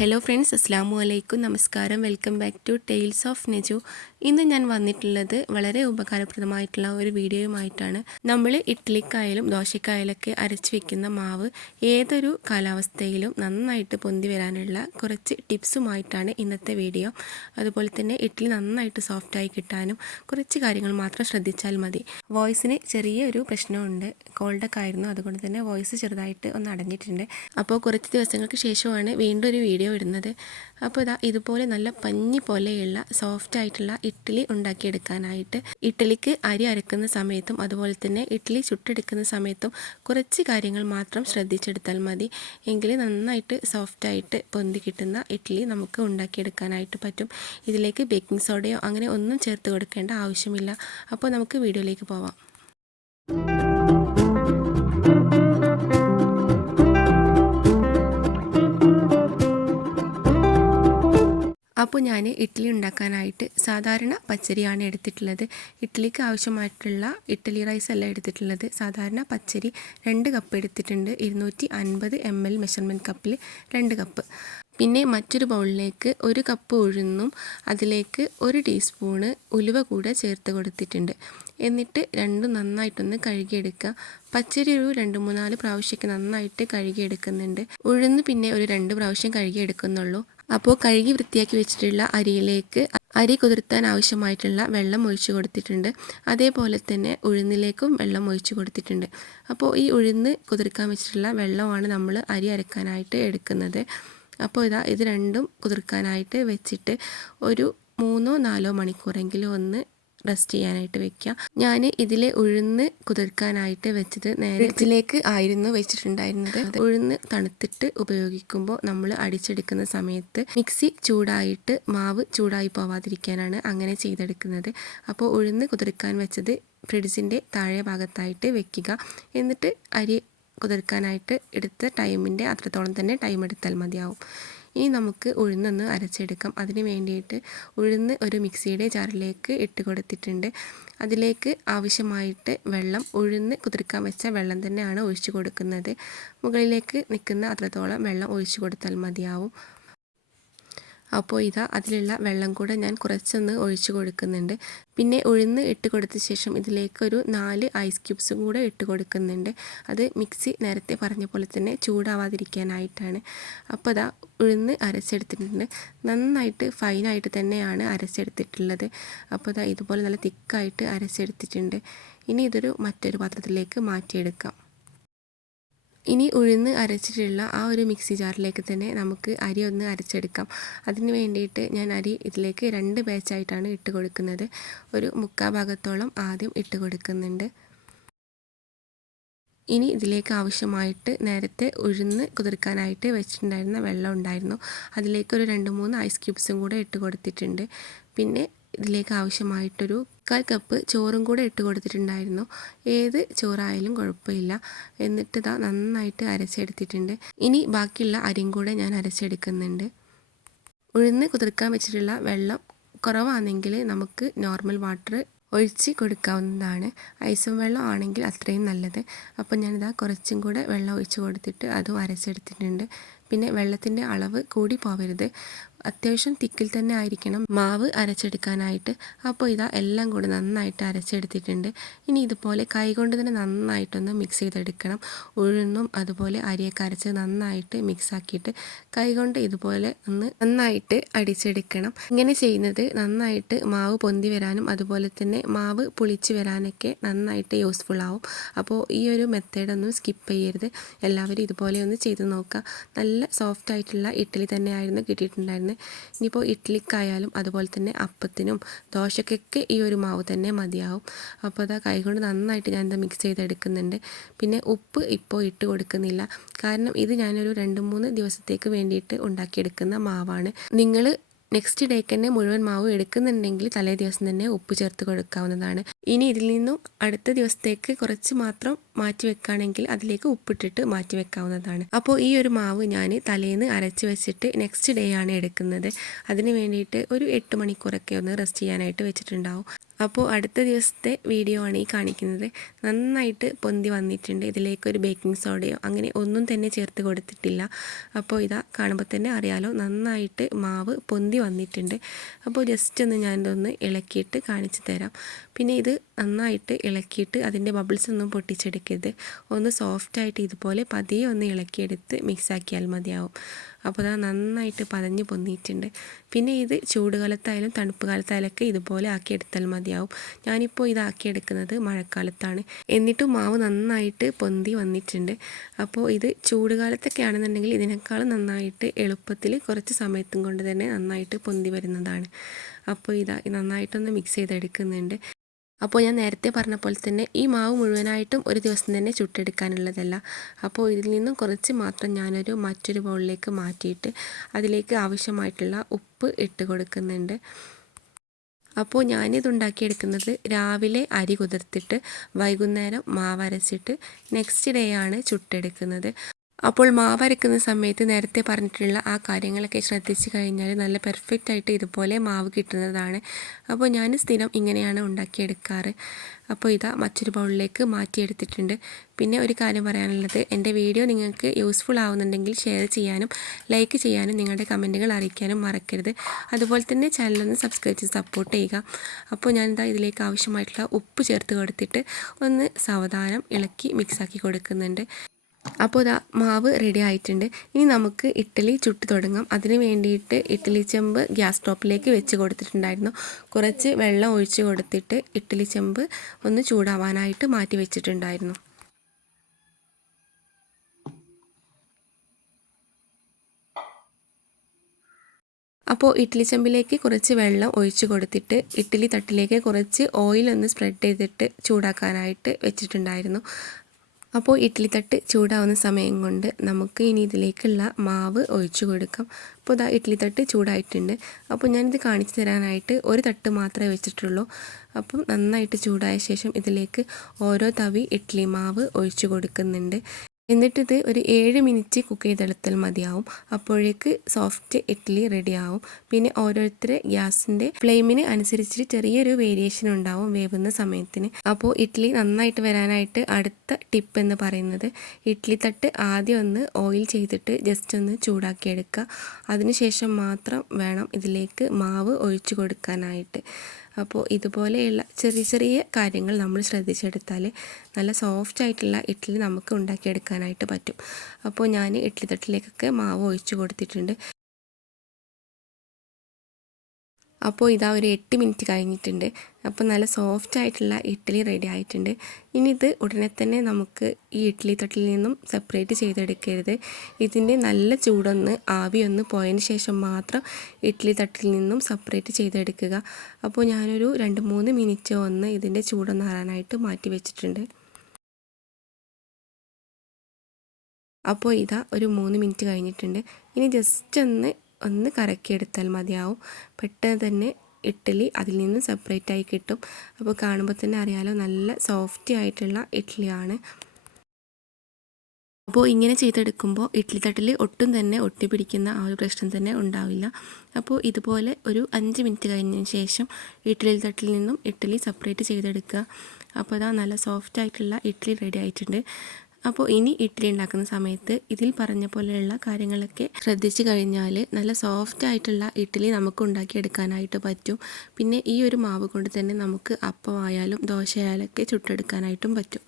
Hello friends, അസ്സാമു അലൈക്കും. നമസ്കാരം. Welcome back to tales of Neju. ഇന്ന് ഞാൻ വന്നിട്ടുള്ളത് വളരെ ഉപകാരപ്രദമായിട്ടുള്ള ഒരു വീഡിയോയുമായിട്ടാണ്. നമ്മൾ ഇഡ്ലിക്കായാലും ദോശക്കായാലൊക്കെ അരച്ച് വെക്കുന്ന മാവ് ഏതൊരു കാലാവസ്ഥയിലും നന്നായിട്ട് പൊന്തി വരാനുള്ള കുറച്ച് ടിപ്സുമായിട്ടാണ് ഇന്നത്തെ വീഡിയോ. അതുപോലെ തന്നെ ഇഡ്ലി നന്നായിട്ട് സോഫ്റ്റായി കിട്ടാനും കുറച്ച് കാര്യങ്ങൾ മാത്രം ശ്രദ്ധിച്ചാൽ മതി. വോയിസിന് ചെറിയൊരു പ്രശ്നമുണ്ട്, കോൾഡൊക്കെ ആയിരുന്നു. അതുകൊണ്ട് തന്നെ വോയിസ് ചെറുതായിട്ട് ഒന്ന് അടഞ്ഞിട്ടുണ്ട്. അപ്പോൾ കുറച്ച് ദിവസങ്ങൾക്ക് ശേഷമാണ് വീണ്ടും ഒരു വീഡിയോ ഇടുന്നത്. അപ്പോൾ ഇതുപോലെ നല്ല പഞ്ഞി പോലെയുള്ള സോഫ്റ്റ് ആയിട്ടുള്ള ഇഡ്ഡലി ഉണ്ടാക്കിയെടുക്കാനായിട്ട് ഇഡ്ഡലിക്ക് അരി അരക്കുന്ന സമയത്തും അതുപോലെ തന്നെ ഇഡ്ഡലി ചുട്ടെടുക്കുന്ന സമയത്തും കുറച്ച് കാര്യങ്ങൾ മാത്രം ശ്രദ്ധിച്ചെടുത്താൽ മതി. എങ്കിൽ നന്നായിട്ട് സോഫ്റ്റായിട്ട് പൊന്തി കിട്ടുന്ന ഇഡ്ഡലി നമുക്ക് ഉണ്ടാക്കിയെടുക്കാനായിട്ട് പറ്റും. ഇതിലേക്ക് ബേക്കിംഗ് സോഡയോ അങ്ങനെ ഒന്നും ചേർത്ത് കൊടുക്കേണ്ട ആവശ്യമില്ല. അപ്പോൾ നമുക്ക് വീഡിയോയിലേക്ക് പോവാം. അപ്പോൾ ഞാൻ ഇഡ്ഡലി ഉണ്ടാക്കാനായിട്ട് സാധാരണ പച്ചരിയാണ് എടുത്തിട്ടുള്ളത്. ഇഡ്ഡലിക്ക് ആവശ്യമായിട്ടുള്ള ഇഡ്ഡലി റൈസ് അല്ല എടുത്തിട്ടുള്ളത്. സാധാരണ പച്ചരി 2 കപ്പ് എടുത്തിട്ടുണ്ട്. 250 ml മെഷർമെൻറ്റ് കപ്പിൽ 2 കപ്പ്. പിന്നെ മറ്റൊരു ബൗളിലേക്ക് 1 കപ്പ് ഉഴുന്നും അതിലേക്ക് 1 ടീസ്പൂണ് ഉലുവ കൂടെ ചേർത്ത് കൊടുത്തിട്ടുണ്ട്. എന്നിട്ട് രണ്ടും നന്നായിട്ടൊന്ന് കഴുകിയെടുക്കുക. പച്ചരി ഒരു 2-3-4 പ്രാവശ്യമൊക്കെ നന്നായിട്ട് കഴുകിയെടുക്കുന്നുണ്ട്. ഉഴുന്ന് പിന്നെ ഒരു 2 പ്രാവശ്യം കഴുകിയെടുക്കുന്നുള്ളൂ. അപ്പോൾ കഴുകി വൃത്തിയാക്കി വെച്ചിട്ടുള്ള അരിയിലേക്ക് അരി കുതിർത്താൻ ആവശ്യമായിട്ടുള്ള വെള്ളം ഒഴിച്ചു കൊടുത്തിട്ടുണ്ട്. അതേപോലെ തന്നെ ഉഴുന്നിലേക്കും വെള്ളം ഒഴിച്ചു കൊടുത്തിട്ടുണ്ട്. അപ്പോൾ ഈ ഉഴുന്ന് കുതിർക്കാൻ വെച്ചിട്ടുള്ള വെള്ളമാണ് നമ്മൾ അരി അരക്കാനായിട്ട് എടുക്കുന്നത്. അപ്പോൾ ഇത് രണ്ടും കുതിർക്കാനായിട്ട് വെച്ചിട്ട് ഒരു 3-4 മണിക്കൂറെങ്കിലും ഒന്ന് റെസ്റ്റ് ചെയ്യാനായിട്ട് വെക്കുക. ഞാൻ ഇതിലെ ഉഴുന്ന് കുതിർക്കാനായിട്ട് വെച്ചത് നേരെ ഫ്രിഡ്ജിലേക്ക് ആയിരുന്നു വെച്ചിട്ടുണ്ടായിരുന്നത്. ഉഴുന്ന് തണുത്തിട്ട് ഉപയോഗിക്കുമ്പോൾ നമ്മൾ അടിച്ചെടുക്കുന്ന സമയത്ത് മിക്സി ചൂടായിട്ട് മാവ് ചൂടായി പോവാതിരിക്കാനാണ് അങ്ങനെ ചെയ്തെടുക്കുന്നത്. അപ്പോൾ ഉഴുന്ന് കുതിർക്കാൻ വെച്ചത് ഫ്രിഡ്ജിൻ്റെ താഴെ ഭാഗത്തായിട്ട് വെക്കുക. എന്നിട്ട് അരി കുതിർക്കാനായിട്ട് എടുത്ത ടൈമിൻ്റെ അത്രത്തോളം തന്നെ ടൈം എടുത്താൽ മതിയാവും. ഇനി നമുക്ക് ഉഴുന്നൊന്ന് അരച്ചെടുക്കാം. അതിന് വേണ്ടിയിട്ട് ഉഴുന്ന് ഒരു മിക്സിയുടെ ജാറിലേക്ക് ഇട്ട് കൊടുത്തിട്ടുണ്ട്. അതിലേക്ക് ആവശ്യമായിട്ട് വെള്ളം, ഉഴുന്ന് കുതിർക്കാൻ വെച്ച വെള്ളം തന്നെയാണ് ഒഴിച്ചു കൊടുക്കുന്നത്. മുകളിലേക്ക് നിൽക്കുന്ന അത്രത്തോളം വെള്ളം ഒഴിച്ചു കൊടുത്താൽ മതിയാവും. അപ്പോൾ അതിലുള്ള വെള്ളം കൂടെ ഞാൻ കുറച്ചൊന്ന് ഒഴിച്ചു കൊടുക്കുന്നുണ്ട്. പിന്നെ ഉഴുന്ന് ഇട്ട് കൊടുത്ത ശേഷം ഇതിലേക്കൊരു 4 ഐസ് ക്യൂബ്സും കൂടെ ഇട്ട് കൊടുക്കുന്നുണ്ട്. അത് മിക്സി നേരത്തെ പറഞ്ഞ പോലെ തന്നെ ചൂടാവാതിരിക്കാനായിട്ടാണ്. അപ്പോൾ ഉഴുന്ന് അരച്ചെടുത്തിട്ടുണ്ട്. നന്നായിട്ട് ഫൈനായിട്ട് തന്നെയാണ് അരച്ചെടുത്തിട്ടുള്ളത്. അപ്പോൾ ഇതുപോലെ നല്ല തിക്കായിട്ട് അരച്ചെടുത്തിട്ടുണ്ട്. ഇനി ഇതൊരു മറ്റൊരു പാത്രത്തിലേക്ക് മാറ്റിയെടുക്കാം. ഇനി ഉഴുന്ന് അരച്ചിട്ടുള്ള ആ ഒരു മിക്സി ജാറിലേക്ക് തന്നെ നമുക്ക് അരി ഒന്ന് അരച്ചെടുക്കാം. അതിന് വേണ്ടിയിട്ട് ഞാൻ അരി ഇതിലേക്ക് 2 ബാച്ചായിട്ടാണ് ഇട്ട് കൊടുക്കുന്നത്. ഒരു 3/4 ഭാഗത്തോളം ആദ്യം ഇട്ട് കൊടുക്കുന്നുണ്ട്. ഇനി ഇതിലേക്ക് ആവശ്യമായിട്ട് നേരത്തെ ഉഴുന്ന് കുതിർക്കാനായിട്ട് വെച്ചിട്ടുണ്ടായിരുന്ന വെള്ളം ഉണ്ടായിരുന്നു. അതിലേക്ക് ഒരു 2-3 ഐസ് ക്യൂബ്സും കൂടെ ഇട്ട് കൊടുത്തിട്ടുണ്ട്. പിന്നെ ഇതിലേക്ക് ആവശ്യമായിട്ടൊരു 1/4 കപ്പ് ചോറും കൂടെ ഇട്ട് കൊടുത്തിട്ടുണ്ടായിരുന്നു. ഏത് ചോറായാലും കുഴപ്പമില്ല. എന്നിട്ട് നന്നായിട്ട് അരച്ചെടുത്തിട്ടുണ്ട്. ഇനി ബാക്കിയുള്ള അരിയും കൂടെ ഞാൻ അരച്ചെടുക്കുന്നുണ്ട്. ഉഴുന്ന് കുതിർക്കാൻ വെച്ചിട്ടുള്ള വെള്ളം കുറവാണെങ്കിൽ നമുക്ക് നോർമൽ വാട്ടർ ഒഴിച്ച് കൊടുക്കാവുന്നതാണ്. ഐസും വെള്ളം ആണെങ്കിൽ അത്രയും നല്ലത്. അപ്പോൾ ഞാനിതാ കുറച്ചും കൂടെ വെള്ളം ഒഴിച്ച് കൊടുത്തിട്ട് അതും അരച്ചെടുത്തിട്ടുണ്ട്. പിന്നെ വെള്ളത്തിൻ്റെ അളവ് കൂടി പോവരുത്. അത്യാവശ്യം തിക്കിൽ തന്നെ ആയിരിക്കണം മാവ് അരച്ചെടുക്കാനായിട്ട്. അപ്പോൾ എല്ലാം കൂടി നന്നായിട്ട് അരച്ചെടുത്തിട്ടുണ്ട്. ഇനി ഇതുപോലെ കൈകൊണ്ട് തന്നെ നന്നായിട്ടൊന്ന് മിക്സ് ചെയ്തെടുക്കണം. ഉഴുന്നും അതുപോലെ അരിയൊക്കെ അരച്ച് നന്നായിട്ട് മിക്സാക്കിയിട്ട് കൈകൊണ്ട് ഇതുപോലെ ഒന്ന് നന്നായിട്ട് അടിച്ചെടുക്കണം. ഇങ്ങനെ ചെയ്യുന്നത് നന്നായിട്ട് മാവ് പൊന്തി വരാനും അതുപോലെ തന്നെ മാവ് പുളിച്ച് വരാനൊക്കെ നന്നായിട്ട് യൂസ്ഫുൾ ആവും. അപ്പോൾ ഈ ഒരു മെത്തേഡൊന്നും സ്കിപ്പ് ചെയ്യരുത്. എല്ലാവരും ഇതുപോലെ ഒന്ന് ചെയ്ത് നോക്കുക. നല്ല സോഫ്റ്റ് ആയിട്ടുള്ള ഇഡ്ഡലി തന്നെയായിരുന്നു കിട്ടിയിട്ടുണ്ടായിരുന്നത്. ഇനിയിപ്പോൾ ഇഡ്ഡലിക്കായാലും അതുപോലെ തന്നെ അപ്പത്തിനും ദോശക്കൊക്കെ ഈ ഒരു മാവ് തന്നെ മതിയാവും. അപ്പോൾ കൈകൊണ്ട് നന്നായിട്ട് ഞാൻ മിക്സ് ചെയ്തെടുക്കുന്നുണ്ട്. പിന്നെ ഉപ്പ് ഇപ്പോൾ ഇട്ട് കൊടുക്കുന്നില്ല. കാരണം ഇത് ഞാനൊരു 2-3 ദിവസത്തേക്ക് വേണ്ടിയിട്ട് ഉണ്ടാക്കിയെടുക്കുന്ന മാവാണ്. നിങ്ങൾ നെക്സ്റ്റ് ഡേക്ക് തന്നെ മുഴുവൻ മാവ് എടുക്കുന്നുണ്ടെങ്കിൽ തലേ ദിവസം തന്നെ ഉപ്പ് ചേർത്ത് കൊടുക്കാവുന്നതാണ്. ഇനി ഇതിൽ നിന്നും അടുത്ത ദിവസത്തേക്ക് കുറച്ച് മാത്രം മാറ്റി വെക്കുകയാണെങ്കിൽ അതിലേക്ക് ഉപ്പിട്ടിട്ട് മാറ്റി വെക്കാവുന്നതാണ്. അപ്പോൾ ഈ ഒരു മാവ് ഞാൻ തലേന്ന് അരച്ച് വെച്ചിട്ട് നെക്സ്റ്റ് ഡേ ആണ് എടുക്കുന്നത്. അതിന് വേണ്ടിയിട്ട് ഒരു 8 മണിക്കൂറൊക്കെ ഒന്ന് റെസ്റ്റ് ചെയ്യാനായിട്ട് വെച്ചിട്ടുണ്ടാവും. അപ്പോൾ അടുത്ത ദിവസത്തെ വീഡിയോ ആണ് ഈ കാണിക്കുന്നത്. നന്നായിട്ട് പൊന്തി വന്നിട്ടുണ്ട്. ഇതിലേക്കൊരു ബേക്കിംഗ് സോഡയോ അങ്ങനെ ഒന്നും തന്നെ ചേർത്ത് കൊടുത്തിട്ടില്ല. അപ്പോൾ ഇതാ കാണുമ്പോൾ തന്നെ അറിയാലോ, നന്നായിട്ട് മാവ് പൊന്തി വന്നിട്ടുണ്ട്. അപ്പോൾ ജസ്റ്റ് ഒന്ന് ഞാനിതൊന്ന് ഇളക്കിയിട്ട് കാണിച്ചു തരാം. പിന്നെ ഇത് നന്നായിട്ട് ഇളക്കിയിട്ട് അതിൻ്റെ ബബിൾസ് ഒന്നും പൊട്ടിച്ചെടുക്കരുത്. ഒന്ന് സോഫ്റ്റായിട്ട് ഇതുപോലെ പതിയെ ഒന്ന് ഇളക്കിയെടുത്ത് മിക്സാക്കിയാൽ മതിയാവും. അപ്പോൾ അത് നന്നായിട്ട് പതഞ്ഞ് പൊന്നിയിട്ടുണ്ട്. പിന്നെ ഇത് ചൂടുകാലത്തായാലും തണുപ്പ് കാലത്തായാലൊക്കെ ഇതുപോലെ ആക്കിയെടുത്താൽ മതിയാവും. ഞാനിപ്പോൾ ഇതാക്കിയെടുക്കുന്നത് മഴക്കാലത്താണ്. എന്നിട്ടും മാവ് നന്നായിട്ട് പൊന്തി വന്നിട്ടുണ്ട്. അപ്പോൾ ഇത് ചൂടുകാലത്തൊക്കെ ആണെന്നുണ്ടെങ്കിൽ ഇതിനേക്കാളും നന്നായിട്ട് എളുപ്പത്തിൽ കുറച്ച് സമയത്തും കൊണ്ട് തന്നെ നന്നായിട്ട് പൊന്തി വരുന്നതാണ്. അപ്പോൾ ഇതാ നന്നായിട്ടൊന്ന് മിക്സ് ചെയ്തെടുക്കുന്നുണ്ട്. അപ്പോൾ ഞാൻ നേരത്തെ പറഞ്ഞ പോലെ തന്നെ ഈ മാവ് മുഴുവനായിട്ടും ഒരു ദിവസം തന്നെ ചുട്ടെടുക്കാനുള്ളതല്ല. അപ്പോൾ ഇതിൽ നിന്നും കുറച്ച് മാത്രം ഞാനൊരു മറ്റൊരു ബൗളിലേക്ക് മാറ്റിയിട്ട് അതിലേക്ക് ആവശ്യമായിട്ടുള്ള ഉപ്പ് ഇട്ട് കൊടുക്കുന്നുണ്ട്. അപ്പോൾ ഞാനിത് ഉണ്ടാക്കിയെടുക്കുന്നത് രാവിലെ അരി കുതിർത്തിട്ട് വൈകുന്നേരം മാവ് അരച്ചിട്ട് നെക്സ്റ്റ് ഡേ ആണ് ചുട്ടെടുക്കുന്നത്. അപ്പോൾ മാവ് അരക്കുന്ന സമയത്ത് നേരത്തെ പറഞ്ഞിട്ടുള്ള ആ കാര്യങ്ങളൊക്കെ ശ്രദ്ധിച്ച് കഴിഞ്ഞാൽ നല്ല പെർഫെക്റ്റ് ആയിട്ട് ഇതുപോലെ മാവ് കിട്ടുന്നതാണ്. അപ്പോൾ ഞാൻ സ്ഥിരം ഇങ്ങനെയാണ് ഉണ്ടാക്കിയെടുക്കാറ്. അപ്പോൾ ഇതാ മറ്റൊരു ബൗളിലേക്ക് മാറ്റിയെടുത്തിട്ടുണ്ട്. പിന്നെ ഒരു കാര്യം പറയാനുള്ളത്, എൻ്റെ വീഡിയോ നിങ്ങൾക്ക് യൂസ്ഫുൾ ആവുന്നുണ്ടെങ്കിൽ ഷെയർ ചെയ്യാനും ലൈക്ക് ചെയ്യാനും നിങ്ങളുടെ കമൻറ്റുകൾ അറിയിക്കാനും മറക്കരുത്. അതുപോലെ തന്നെ ചാനലൊന്ന് സബ്സ്ക്രൈബ് ചെയ്ത് സപ്പോർട്ട് ചെയ്യുക. അപ്പോൾ ഞാനിതാ ഇതിലേക്ക് ആവശ്യമായിട്ടുള്ള ഉപ്പ് ചേർത്ത് കൊടുത്തിട്ട് ഒന്ന് സാവധാനം ഇളക്കി മിക്സാക്കി കൊടുക്കുന്നുണ്ട്. അപ്പോൾ ഇതാ മാവ് റെഡി ആയിട്ടുണ്ട്. ഇനി നമുക്ക് ഇഡ്ഡലി ചുട്ട് തുടങ്ങാം. അതിന് വേണ്ടിയിട്ട് ഇഡ്ഡലി ചെമ്പ് ഗ്യാസ് സ്റ്റോപ്പിലേക്ക് വെച്ച് കൊടുത്തിട്ടുണ്ടായിരുന്നു. കുറച്ച് വെള്ളം ഒഴിച്ച് കൊടുത്തിട്ട് ഇഡ്ഡലി ചെമ്പ് ഒന്ന് ചൂടാവാനായിട്ട് മാറ്റി വെച്ചിട്ടുണ്ടായിരുന്നു. അപ്പോൾ ഇഡ്ഡലി ചെമ്പിലേക്ക് കുറച്ച് വെള്ളം ഒഴിച്ച് കൊടുത്തിട്ട് ഇഡ്ഡലി തട്ടിലേക്ക് കുറച്ച് ഓയിലൊന്ന് സ്പ്രെഡ് ചെയ്തിട്ട് ചൂടാക്കാനായിട്ട് വെച്ചിട്ടുണ്ടായിരുന്നു. അപ്പോൾ ഇഡ്ഡലി തട്ട് ചൂടാവുന്ന സമയം കൊണ്ട് നമുക്ക് ഇനി ഇതിലേക്കുള്ള മാവ് ഒഴിച്ചു കൊടുക്കാം. അപ്പോൾ ഇതാ ഇഡ്ഡലി തട്ട് ചൂടായിട്ടുണ്ട്. അപ്പോൾ ഞാനിത് കാണിച്ചു തരാനായിട്ട് ഒരു തട്ട് മാത്രമേ വെച്ചിട്ടുള്ളൂ. അപ്പം നന്നായിട്ട് ചൂടായ ശേഷം ഇതിലേക്ക് ഓരോ തവി ഇഡ്ഡലി മാവ് ഒഴിച്ചു കൊടുക്കുന്നുണ്ട്. എന്നിട്ടിത് ഒരു 7 മിനിറ്റ് കുക്ക് ചെയ്തെടുത്താൽ മതിയാവും. അപ്പോഴേക്ക് സോഫ്റ്റ് ഇഡ്ഡലി റെഡിയാവും. പിന്നെ ഓരോരുത്തരെ ഗ്യാസിൻ്റെ ഫ്ലെയിമിന് അനുസരിച്ച് ചെറിയൊരു വേരിയേഷൻ ഉണ്ടാവും വേവുന്ന സമയത്തിന്. അപ്പോൾ ഇഡ്ഡലി നന്നായിട്ട് വരാനായിട്ട് അടുത്ത ടിപ്പ് എന്ന് പറയുന്നത്, ഇഡ്ഡലി തട്ട് ആദ്യം ഒന്ന് ഓയിൽ ചെയ്തിട്ട് ജസ്റ്റ് ഒന്ന് ചൂടാക്കിയെടുക്കുക. അതിനുശേഷം മാത്രം വേണം ഇതിലേക്ക് മാവ് ഒഴിച്ചു കൊടുക്കാനായിട്ട്. അപ്പോൾ ഇതുപോലെയുള്ള ചെറിയ ചെറിയ കാര്യങ്ങൾ നമ്മൾ ശ്രദ്ധിച്ചെടുത്താൽ നല്ല സോഫ്റ്റ് ആയിട്ടുള്ള ഇഡ്ഡലി നമുക്ക് ഉണ്ടാക്കിയെടുക്കാനായിട്ട് പറ്റും. അപ്പോൾ ഞാൻ ഇഡ്ഡലി തട്ടിലേക്കൊക്കെ മാവ് ഒഴിച്ചു കൊടുത്തിട്ടുണ്ട്. അപ്പോൾ ഇതാ ഒരു 8 മിനിറ്റ് കഴിഞ്ഞിട്ടുണ്ട്. അപ്പോൾ നല്ല സോഫ്റ്റ് ആയിട്ടുള്ള ഇഡ്ഡലി റെഡി ആയിട്ടുണ്ട്. ഇനി ഇത് ഉടനെ തന്നെ നമുക്ക് ഈ ഇഡ്ഡലി തട്ടിൽ നിന്നും സെപ്പറേറ്റ് ചെയ്തെടുക്കരുത്. ഇതിൻ്റെ നല്ല ചൂടൊന്ന് ആവിയൊന്ന് പോയതിന് ശേഷം മാത്രം ഇഡ്ഡലി തട്ടിൽ നിന്നും സെപ്പറേറ്റ് ചെയ്തെടുക്കുക. അപ്പോൾ ഞാനൊരു 2-3 മിനിറ്റ് ഒന്ന് ഇതിൻ്റെ ചൂടൊന്ന് ആറാനായിട്ട് മാറ്റി വെച്ചിട്ടുണ്ട്. അപ്പോൾ ഇതാ ഒരു 3 മിനിറ്റ് കഴിഞ്ഞിട്ടുണ്ട്. ഇനി ജസ്റ്റ് ഒന്ന് കറക്കിയെടുത്താൽ മതിയാവും. പെട്ടെന്ന് തന്നെ ഇഡ്ഡലി അതിൽ നിന്ന് സെപ്പറേറ്റ് ആയി കിട്ടും. അപ്പോൾ കാണുമ്പോൾ തന്നെ അറിയാലോ, നല്ല സോഫ്റ്റി ആയിട്ടുള്ള ഇഡ്ഡലിയാണ്. അപ്പോൾ ഇങ്ങനെ ചെയ്തെടുക്കുമ്പോൾ ഇഡ്ഡലി തട്ടിൽ ഒട്ടും തന്നെ ഒട്ടിപ്പിടിക്കുന്ന ആ ഒരു പ്രശ്നം തന്നെ ഉണ്ടാവില്ല. അപ്പോൾ ഇതുപോലെ ഒരു 5 മിനിറ്റ് കഴിഞ്ഞതിന് ശേഷം ഇഡ്ഡലി തട്ടിൽ നിന്നും ഇഡ്ഡലി സെപ്പറേറ്റ് ചെയ്തെടുക്കുക. അപ്പോൾ അതാ നല്ല സോഫ്റ്റ് ആയിട്ടുള്ള ഇഡ്ഡലി റെഡി ആയിട്ടുണ്ട്. അപ്പോൾ ഇനി ഇഡ്ഡലി ഉണ്ടാക്കുന്ന സമയത്ത് ഇതിൽ പറഞ്ഞ പോലെയുള്ള കാര്യങ്ങളൊക്കെ ശ്രദ്ധിച്ചു കഴിഞ്ഞാൽ നല്ല സോഫ്റ്റ് ആയിട്ടുള്ള ഇഡ്ഡലി നമുക്ക് ഉണ്ടാക്കിയെടുക്കാനായിട്ട് പറ്റും. പിന്നെ ഈ ഒരു മാവ് കൊണ്ട് തന്നെ നമുക്ക് അപ്പമായാലും ദോശയായാലൊക്കെ ചുട്ടെടുക്കാനായിട്ടും പറ്റും.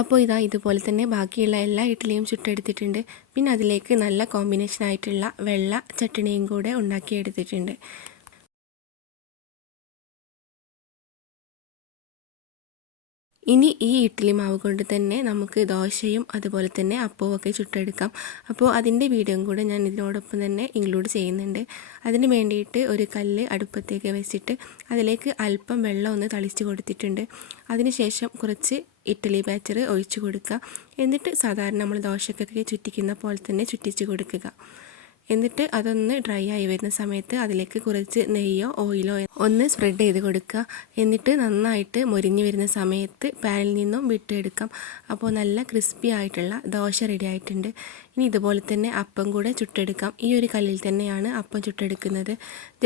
അപ്പോൾ ഇതാ ഇതുപോലെ തന്നെ ബാക്കിയുള്ള എല്ലാ ഇഡ്ഡലിയും ചുട്ടെടുത്തിട്ടുണ്ട്. പിന്നെ അതിലേക്ക് നല്ല കോമ്പിനേഷൻ ആയിട്ടുള്ള വെള്ള ചട്നിയും കൂടെ ഉണ്ടാക്കിയെടുത്തിട്ടുണ്ട്. ഇനി ഈ ഇഡ്ഡലി മാവ് കൊണ്ട് തന്നെ നമുക്ക് ദോശയും അതുപോലെ തന്നെ അപ്പവും ഒക്കെ ചുട്ടെടുക്കാം. അപ്പോൾ അതിൻ്റെ വീഡിയോയും കൂടെ ഞാൻ ഇതിനോടൊപ്പം തന്നെ ഇൻക്ലൂഡ് ചെയ്യുന്നുണ്ട്. അതിന് വേണ്ടിയിട്ട് ഒരു കല്ല് അടുപ്പത്തേക്ക് വെച്ചിട്ട് അതിലേക്ക് അല്പം വെള്ളം ഒന്ന് തളിച്ച് കൊടുത്തിട്ടുണ്ട്. അതിനുശേഷം കുറച്ച് ഇഡ്ഡലി ബാറ്റർ ഒഴിച്ച് കൊടുക്കുക. എന്നിട്ട് സാധാരണ നമ്മൾ ദോശക്കൊക്കെ ചുറ്റിക്കുന്ന പോലെ തന്നെ ചുറ്റിച്ച് കൊടുക്കുക. എന്നിട്ട് അതൊന്ന് ഡ്രൈ ആയി വരുന്ന സമയത്ത് അതിലേക്ക് കുറച്ച് നെയ്യോ ഓയിലോ ഒന്ന് സ്പ്രെഡ് ചെയ്ത് കൊടുക്കുക. എന്നിട്ട് നന്നായിട്ട് മൊരിഞ്ഞ് വരുന്ന സമയത്ത് പാനിൽ നിന്നും വിട്ടെടുക്കാം. അപ്പോൾ നല്ല ക്രിസ്പി ആയിട്ടുള്ള ദോശ റെഡി ആയിട്ടുണ്ട്. ഇനി ഇതുപോലെ തന്നെ അപ്പം കൂടെ ചുട്ടെടുക്കാം. ഈ ഒരു കല്ലിൽ തന്നെയാണ് അപ്പം ചുട്ടെടുക്കുന്നത്.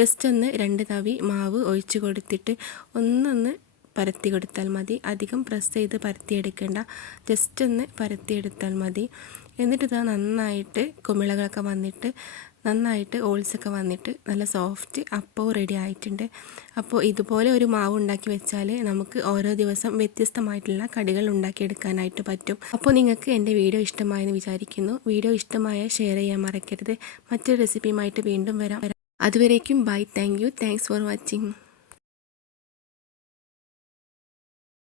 ജസ്റ്റ് ഒന്ന് 2 തവി മാവ് ഒഴിച്ച് കൊടുത്തിട്ട് ഒന്നൊന്ന് പരത്തി കൊടുത്താൽ മതി. അധികം പ്രസ് ചെയ്ത് പരത്തിയെടുക്കേണ്ട, ജസ്റ്റ് ഒന്ന് പരത്തിയെടുത്താൽ മതി. എന്നിട്ട് ഇതാ നന്നായിട്ട് കുമിളകളൊക്കെ വന്നിട്ട് നന്നായിട്ട് ഓൾസൊക്കെ വന്നിട്ട് നല്ല സോഫ്റ്റ് അപ്പവും റെഡി ആയിട്ടുണ്ട്. അപ്പോൾ ഇതുപോലെ ഒരു മാവ് ഉണ്ടാക്കി വെച്ചാൽ നമുക്ക് ഓരോ ദിവസം വ്യത്യസ്തമായിട്ടുള്ള കടികൾ ഉണ്ടാക്കിയെടുക്കാനായിട്ട് പറ്റും. അപ്പോൾ നിങ്ങൾക്ക് എൻ്റെ വീഡിയോ ഇഷ്ടമായെന്ന് വിചാരിക്കുന്നു. വീഡിയോ ഇഷ്ടമായ ഷെയർ ചെയ്യാൻ മറക്കരുത്. മറ്റൊരു റെസിപ്പിയുമായിട്ട് വീണ്ടും വരാം. അതുവരേക്കും bye. Thank you. Thanks for watching.